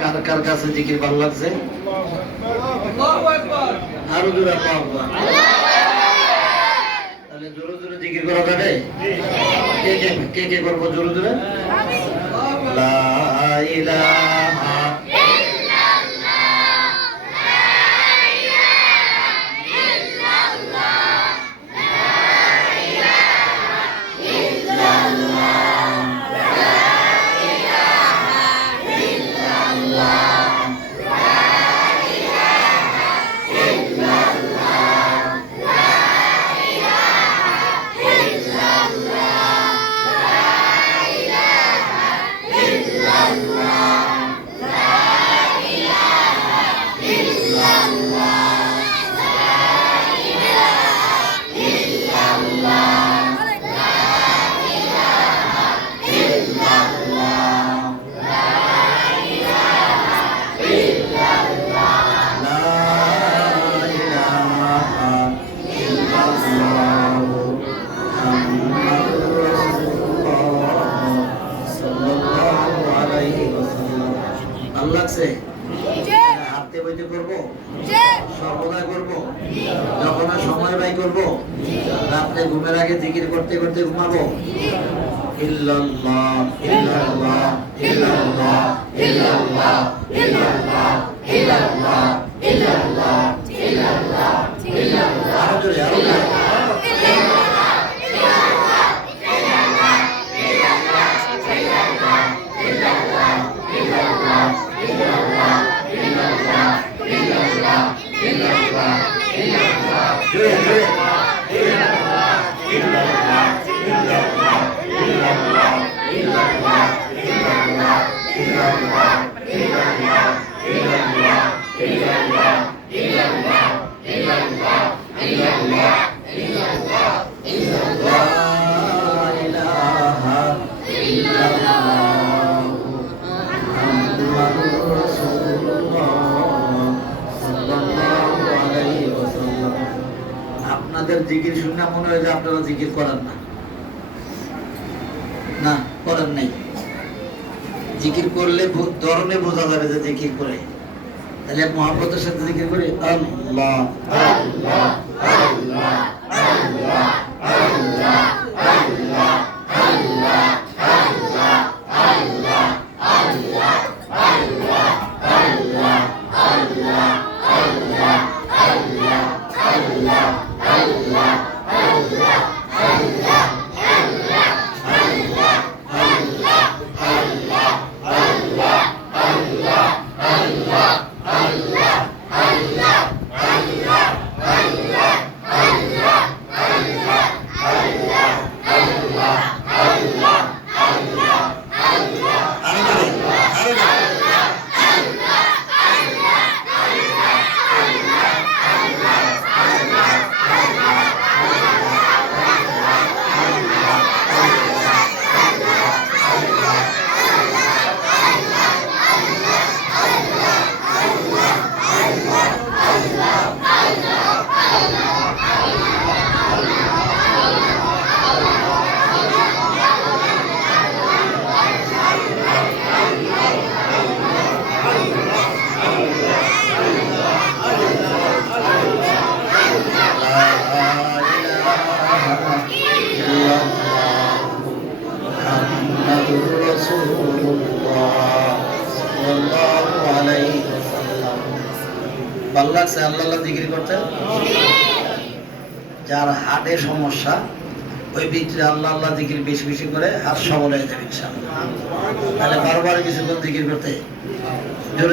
কার কার কাছে জিকির ভালো লাগছে? আরো জোরে তাহলে জোরে জোরে জিকির করা যাবে? কে কে করবো জোরে জোরে? লা ইলাহা লাগছে? হাতে বইতে করবো, সর্বদা করবো, যখন সময় ব্যয় করবো, রাত্রে ঘুমের আগে জিকির করতে করতে ঘুমাবো। ইল্লাল্লাহ ইল্লাল্লাহ ইল্লাল্লাহ ইল্লাল্লাহ ইল্লাল্লাহ ইল্লাল্লাহ ইল্লাল্লাহ ইল্লাল্লাহ ইল্লাল্লাহ আরো জোরে আরো জোরে আপনাদের জিকির শুনে মনে হয় যে আপনারা জিকির করেন না, না করেন নাই। জিকির করলে ধরনে বোঝা যাবে যে জিকির করে। তাহলে মহব্বতের সাথে জিকির করি আল্লাহ আল্লাহ আল্লাহ আল্লাহ আল্লাহ আল্লাহ আল্লাহ আল্লাহ আল্লাহ আল্লাহ আল্লাহ আল্লাহ আল্লাহ আল্লাহ আল্লাহ আল্লাহ আল্লাহ আল্লাহ আল্লাহ ভালো লাগছে আল্লাহ জিকির করতে? যার হার্টের সমস্যা ওই ভিতরে আল্লাহ আল্লাহ জিকির বেশি বেশি করে হাত সবল হয়ে যাবে ইনশাআল্লাহ। তাহলে বারবার কিছুক্ষণ জিকির করতে